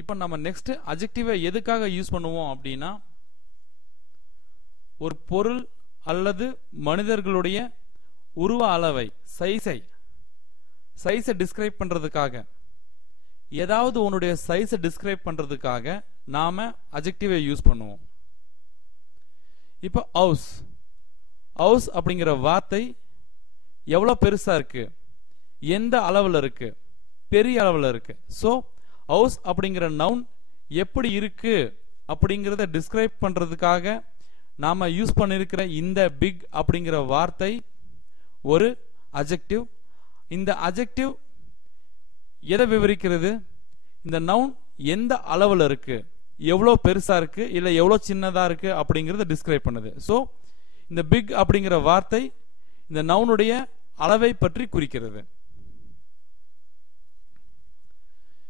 இப்போ நம்ம நெக்ஸ்ட் அட்ஜெக்டிவை எதுக்காக யூஸ் பண்ணுவோம் அப்படின்னா, ஒரு பொருள் அல்லது மனிதர்களுடைய உருவ அளவை சைஸை டிஸ்கிரைப் பண்றதுக்காக, ஏதாவது உன்னுடைய சைஸை டிஸ்கிரைப் பண்றதுக்காக நாம அட்ஜெக்டிவை யூஸ் பண்ணுவோம். இப்போ ஹவுஸ் அப்படிங்கிற வார்த்தை எவ்வளவு பெருசா இருக்கு, எந்த அளவில் இருக்கு, பெரிய அளவில் இருக்கு. ஸோ ஹவுஸ் அப்படிங்கிற நவுன் எப்படி இருக்கு அப்படிங்கிறத டிஸ்கிரைப் பண்றதுக்காக நாம யூஸ் பண்ணிருக்கிற இந்த பிக் அப்படிங்கிற வார்த்தை ஒரு அட்ஜெக்டிவ். இந்த அட்ஜெக்டிவ் எதை விவரிக்கிறது? இந்த நவுன் எந்த அளவில் இருக்கு, எவ்வளோ பெருசா இருக்கு, இல்லை எவ்வளோ சின்னதா இருக்கு அப்படிங்கிறத டிஸ்கிரைப் பண்ணுது. ஸோ இந்த பிக் அப்படிங்கிற வார்த்தை இந்த நவுனுடைய அளவை பற்றி குறிக்கிறது.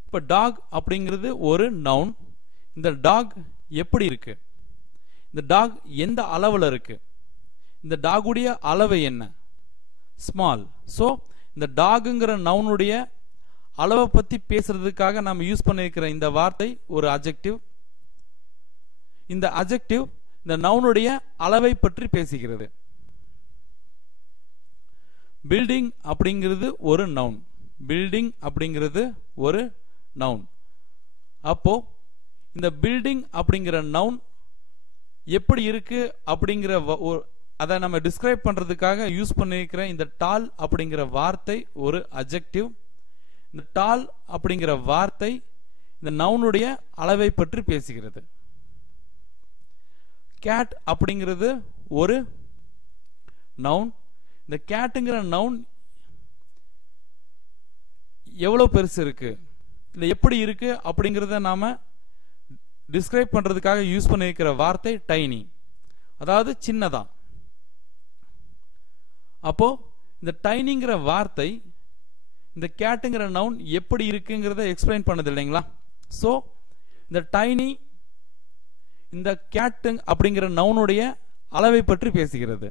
இப்போ டாக் அப்படிங்கிறது ஒரு நவுன். இந்த டாக் எப்படி இருக்கு, இந்த டாக் எந்த அளவில் இருக்கு, இந்த டாகுடைய அளவு என்ன, ஸ்மால். ஸோ இந்த டாகுங்கிற நவுனுடைய அளவை பத்தி பேசுறதுக்காக நம்ம யூஸ் பண்ணிருக்கிற இந்த வார்த்தை ஒரு அட்ஜெக்டிவ். இந்த அட்ஜெக்டிவ் இந்த நவுனுடைய அளவை பற்றி பேசுகிறது. பில்டிங் அப்படிங்கிறது ஒரு நவுன். பில்டிங் அப்படிங்கிறது ஒரு நவுன். அப்போ இந்த பில்டிங் அப்படிங்கிற நவுன் எப்படி இருக்கு அப்படிங்கிற அதை நம்ம டிஸ்கிரைப் பண்றதுக்காக யூஸ் பண்ணிருக்கிற இந்த டால் அப்படிங்கிற வார்த்தை ஒரு அட்ஜெக்டிவ். இந்த டால் அப்படிங்கிற வார்த்தை இந்த நவுனுடைய அளவை பற்றி பேசுகிறது. கேட் அப்படிங்கிறது ஒரு நவுன். இந்த கேட்டுங்கிற நவுன் எவ்வளவு பெருசு இருக்கு, இல்லை எப்படி இருக்கு அப்படிங்கிறத நாம டிஸ்கிரைப் பண்றதுக்காக யூஸ் பண்ணிருக்கிற வார்த்தை டைனி, அதாவது சின்னதா. அப்போ இந்த டைனிங்கிற வார்த்தை இந்த கேட்டுங்கிற நவுன் எப்படி இருக்குங்கிறத எக்ஸ்பிளைன் பண்ணது இல்லைங்களா? ஸோ இந்த டைனி இந்த கேட்டு அப்படிங்கிற நவுனுடைய அளவை பற்றி பேசுகிறது.